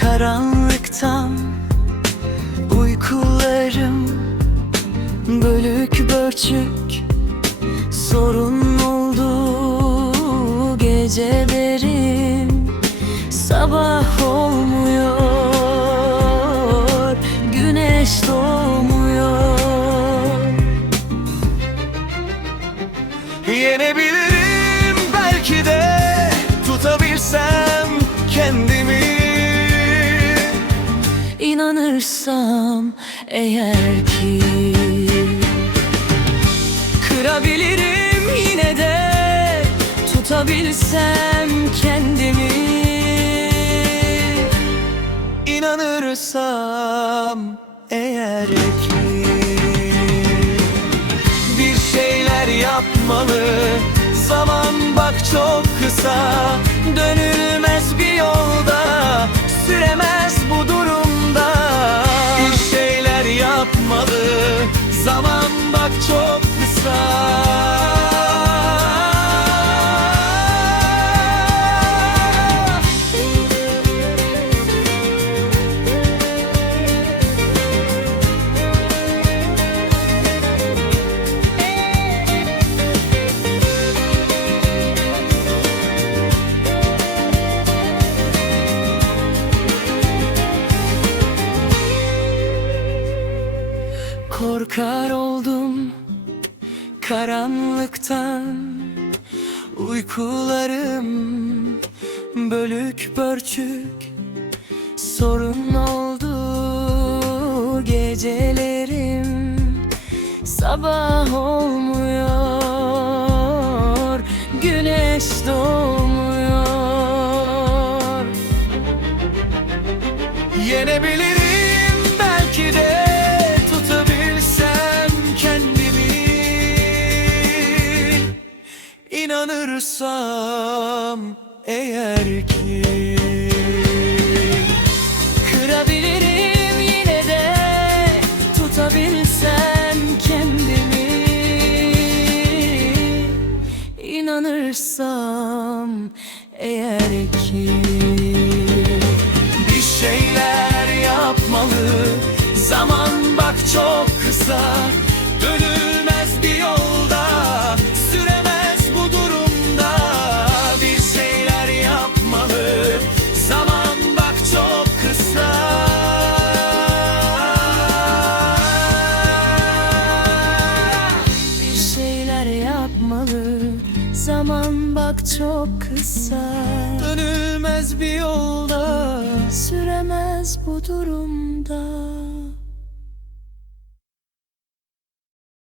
Karanlıktan. Uykularım Bölük bölçük sorun oldu gecelerim Sabah olmuyor güneş doğmuyor. Yenebilirim tutabilsem kendimi İnanırsam eğer ki Kırabilirim yine de Tutabilsem kendimi. İnanırsam eğer ki Bir şeyler yapmalı. Zaman bak çok kısa Dönülmez Korkar oldum karanlıktan Uykularım bölük bölçük Sorun oldu. Gecelerim Sabah olmuyor Güneş doğmuyor. Yenebilirim İnanırsam eğer ki Kırabilirim yine de tutabilsem kendimi. İnanırsam eğer ki Bir şeyler yapmalı. Zaman bak çok kısa yapmalı Zaman bak çok kısa. Dönülmez bir yolda Süremez bu durumda